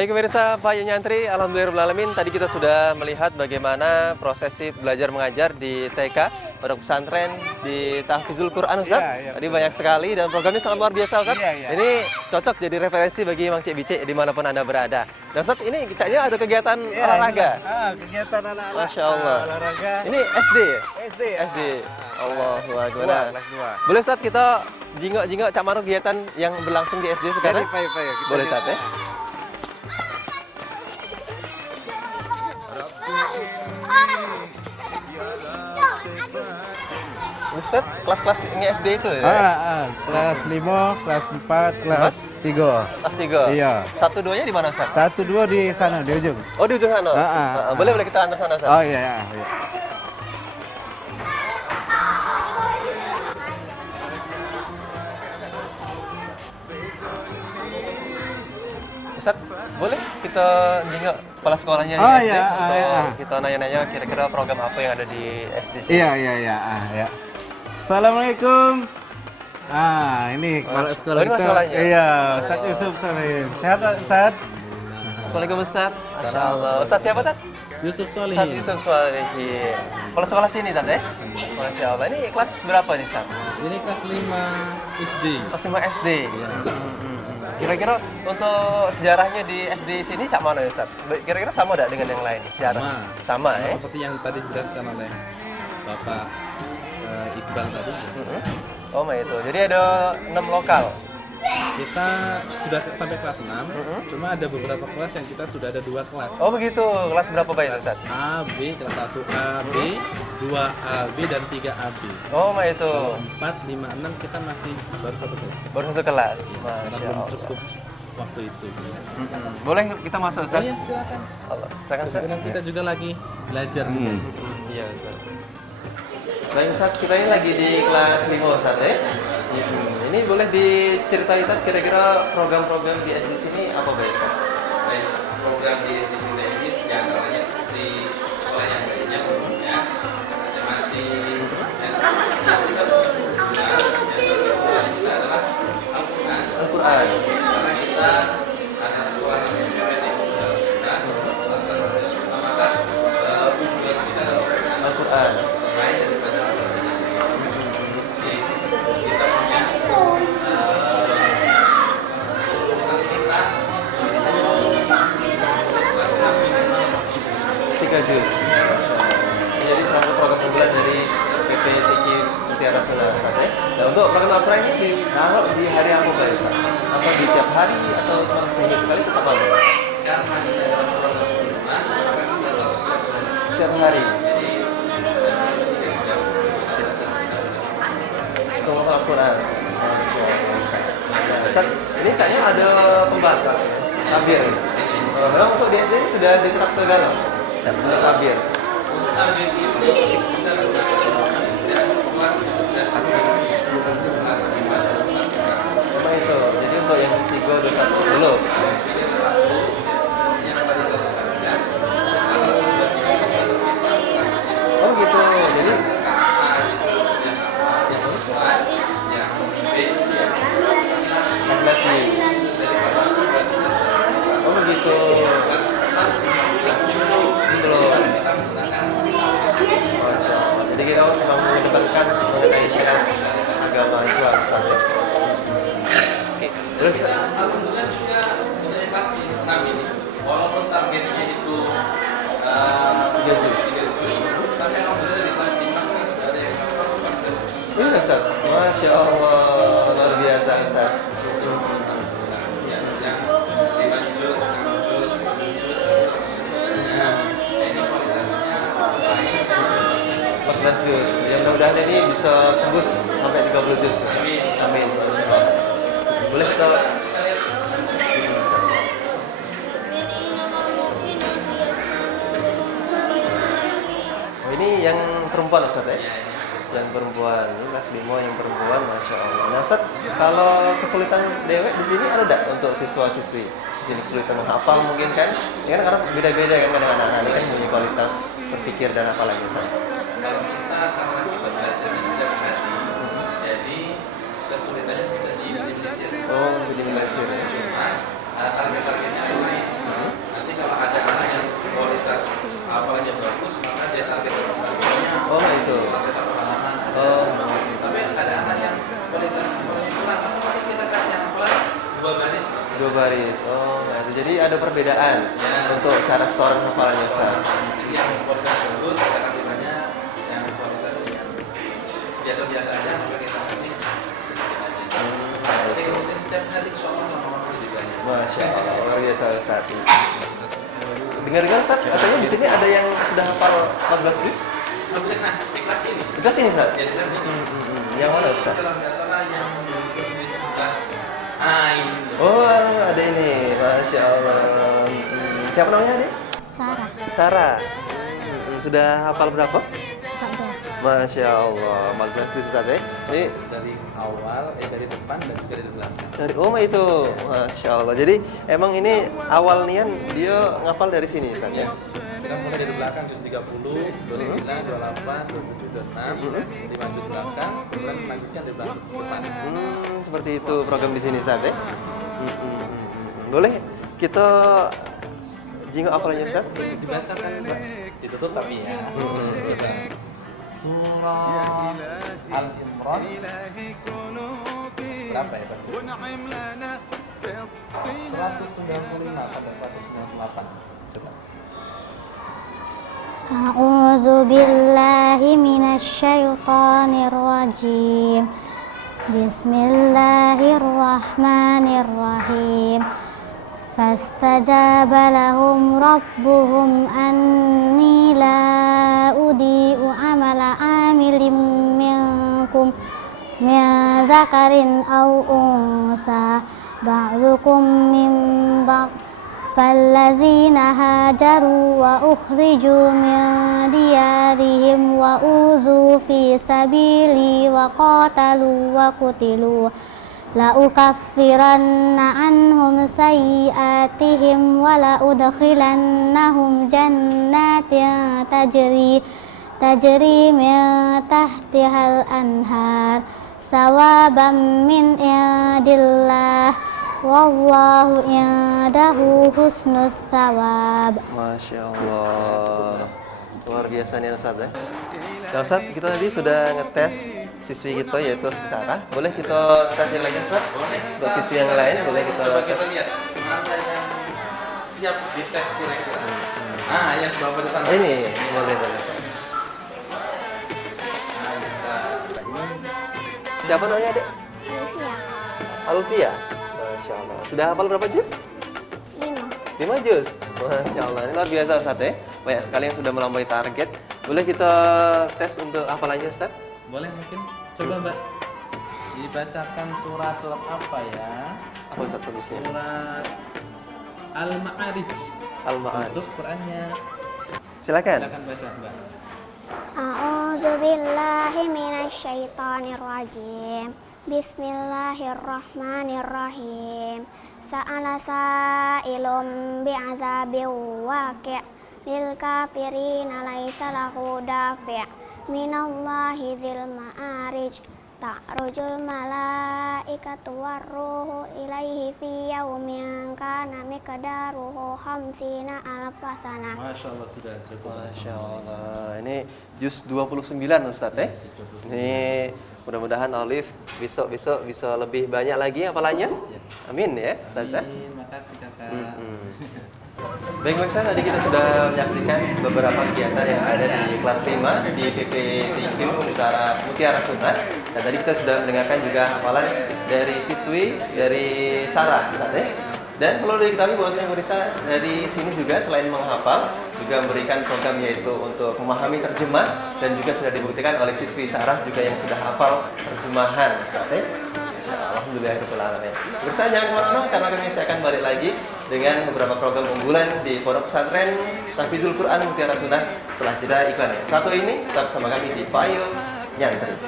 Baik pemirsa Pak Yunyantri, alhamdulillahirrahmanirrahim. Tadi kita sudah melihat bagaimana prosesi belajar mengajar di TK Pondok Pesantren di Tahfizul Quran, Ustaz. Tadi betul. Banyak sekali dan programnya sangat luar biasa, Ustaz. Ini cocok jadi referensi bagi Mang Cik Bicik dimanapun Anda berada. Dan Ustaz, ini kayaknya ada kegiatan olahraga. Kegiatan anak-anak. Masya Allah. Olahraga. Ini SD ya? SD. SD. Allahu Akbar. Kelas 2. Boleh Ustaz kita jingok-jingok Cak Maro kegiatan yang berlangsung di SD sekarang? Boleh Ustaz ya? Ustaz, kelas-kelas ini SD itu ya? Kelas 5, kelas 4, kelas 3. Kelas 3? Iya. 1-2-nya di mana, Ustaz? 1-2 di sana, di ujung. Oh, di ujung sana? Boleh kita antar sana, Ustaz? Oh iya. Ustaz, boleh kita jenguk kepala sekolahnya di SD untuk kita nanya-nanya kira-kira program apa yang ada di SD sini? Iya. Assalamualaikum. Ini kepala sekolah kita. Masalahnya? Iya, Ustaz Yusuf Solihin. Sehat, Ustaz? Assalamualaikum, Ustaz. Masya Allah. Ustaz siapa, Ustaz? Yusuf Solihin. Ustaz Yusuf Solihin. Kepala sekolah sini, Ustaz ya? Masya Allah. Ini kelas berapa nih, Ustaz? Ini kelas 5 SD. Kelas 5 SD? Iya. Kira-kira untuk sejarahnya di SD sini sama mana ya, Ustaz? Kira-kira sama tidak dengan yang lain sejarah? Sama ya? Seperti yang tadi dijelaskan oleh Bapak Iqbal tadi. Oh, itu. Jadi ada 6 lokal. Kita sudah sampai kelas 6, cuma ada beberapa kelas yang kita sudah ada 2 kelas. Oh begitu, kelas berapa Pak itu, Ustaz? A, B, kelas 1A, B, 2A, B, dan 3A, B. Oh itu. 4, 5, 6 kita masih baru 1 kelas. Baru 1 kelas? Karena belum cukup waktu itu. Boleh kita masuk, Ustaz? Iya, silakan. Allah, silakan, Ustaz. Kebetulan kita juga lagi belajar. Iya, Ustaz. Baik, Ustaz, kita ini lagi di kelas 5, Ustaz ya? Ini boleh diceritain, Ustaz, kira-kira program-program di SD sini apa, Pak? Baik, program di SD kita ini diantaranya seperti sekolah yang lainnya, ya, mati, dan kita adalah Al-Quran. Karena kita ada sekolah yang Al-Quran. Juz. Jadi program unggulan dari PPTQ Mutiara Solar, ya. Nah, untuk program apa ini ditaruh di hari apa, Pak? Atau di tiap hari atau seminggu sekali tetap apa? Setiap hari. Untuk Al-Quran. Ini kayaknya ada pembatas tabir. Memang untuk di SD sudah diterapkan dalam. Tabir. Apa itu? Jadi untuk yang 3, 2, 1 belum. Oh gitu. Jadi oh begitu. Jadi kita memang mengedepankan mengenai syariat agama Islam, Ustaz. Oke, terus alhamdulillah juga punya kelas di 6 ini. Walaupun targetnya itu 3 juz, tapi alhamdulillah di kelas 5 ini sudah ada yang melakukan tes. iya, Ustaz. Masya Allah, luar biasa, Ustaz. Yang 5 juz, 6 juz, 7 juz. Ini kualitasnya baik. 14 juz. Ya mudah-mudahan ini bisa tembus sampai 30 juz. Amin. Boleh kita ini yang perempuan, Ustaz ya? Yang perempuan, ini kelas 5 yang perempuan, Masya Allah. Nah, Ustaz, kalau kesulitan dewek di sini ada enggak untuk siswa-siswi? Di sini kesulitan menghafal mungkin kan? Ya kan karena beda-beda kan kadang-kadang anak ini kan punya kualitas berpikir dan apa lagi, Ustaz? Kalau kita karena kita belajar setiap hari, jadi kesulitannya bisa diminimalisir. Oh, bisa diminimalisir ya? Cuma target-targetnya lain. baris. Oh, nah, itu jadi ada perbedaan untuk cara setoran hafalannya Ustaz. Jadi yang kualitas bagus kita kasih banyak, yang kualitasnya yang biasa-biasa aja maka kita kasih sedikit aja. Jadi kemudian setiap hari insya Allah lama-lama lebih banyak. Masya Allah, luar biasa Ustaz. Dengar-dengar Ustaz, katanya di sini ada yang sudah hafal 14 juz. Nah, di kelas ini. Di kelas ini Ustaz? Ya, di kelas ini. Yang mana Ustaz? Kalau nggak salah yang di sebelah ini. Oh, ada ini. Masya Allah. Siapa namanya adik? Sarah, Sarah. Sudah hafal berapa? 14. Masya Allah, 14 juz Ustaz ya. Ini Dari awal, dari depan dan juga dari belakang. dari itu. Masya Allah. Jadi emang ini awal nian dia ngapal dari sini Ustaz ya. Kita mulai dari belakang juz 30, 29, 28, 27, 26, 5 juz belakang, kemudian melanjutkan dari belakang ke depan. Seperti itu program di sini Ustaz ya. Boleh kita jingok hafalannya Ustaz? Dibacakan Mbak, ditutup tapi ya. Coba. Surah Al-Imran berapa ya Ustaz? 195 sampai 198. Coba. A'udzu billahi minasyaitonir rajim. Bismillahirrahmanirrahim. Fastajaba lahum rabbuhum anni la udi'u amala amilin minkum min zakarin aw unsa ba'dukum min ba'd فالذين هاجروا وأخرجوا من ديارهم وأوذوا في سبيلي وقاتلوا وقتلوا لأكفرن عنهم سيئاتهم ولأدخلنهم جنات تجري من تحتها الأنهار ثوابا من عند الله wallahu indahu husnus sawab. Masya Allah, luar biasa nih Ustaz ya. Nah Ustaz, kita tadi sudah ngetes siswi kita yaitu Sarah. Boleh kita kasih lagi Ustaz? Boleh. Untuk siswi yang lain boleh kita Coba tes. kita lihat mana yang siap dites kira-kira. Yang sebelah pada sana. Ini boleh Ustaz. Siapa namanya Dek? Alfia. Masya Allah. Sudah hafal berapa juz? 5 juz. Masya Allah. Ini luar biasa Ustaz ya. Banyak sekali yang sudah melampaui target. Boleh kita tes untuk hafalannya Ustaz? Boleh mungkin? Coba Mbak. Dibacakan surat apa ya? Apa Ustaz tulisnya? Surat Al-Ma'arij. Al-Ma'arij. Untuk Qurannya. Silakan. Silakan baca Mbak. A'udzu billahi minasyaitonir rajim. Bismillahirrahmanirrahim. Sa'ala sa'ilum bi'azabin waqi' lil kafirina laisa lahu dafi' minallahi dzil ma'arij ta'rujul malaikatu warruhu ilaihi fi yaumin kana miqdaruhu khamsina alfa sanah. Masya Allah sudah cukup. Masya Allah. Ini juz 29 Ustaz ya. Ini mudah-mudahan Olive besok bisa lebih banyak lagi hafalannya. Amin ya Ustaz. Terima kasih Kakak. Baik pemirsa, tadi kita sudah menyaksikan beberapa kegiatan yang ada di kelas 5 di PPTQ Mutiara Sunnah. Dan tadi kita sudah mendengarkan juga hafalan dari siswi dari Sarah Ustaz ya. Dan perlu diketahui bahwasanya pemirsa dari sini juga selain menghafal juga memberikan program yaitu untuk memahami terjemah dan juga sudah dibuktikan oleh siswi Sarah juga yang sudah hafal terjemahan Ustaz ya. Alhamdulillahirrahmanirrahim. Pemirsa jangan kemana-mana karena kami akan balik lagi dengan beberapa program unggulan di Pondok Pesantren Tahfizul Quran Mutiara Sunnah setelah jeda iklannya. Satu ini tetap bersama kami di Payo Nyantri.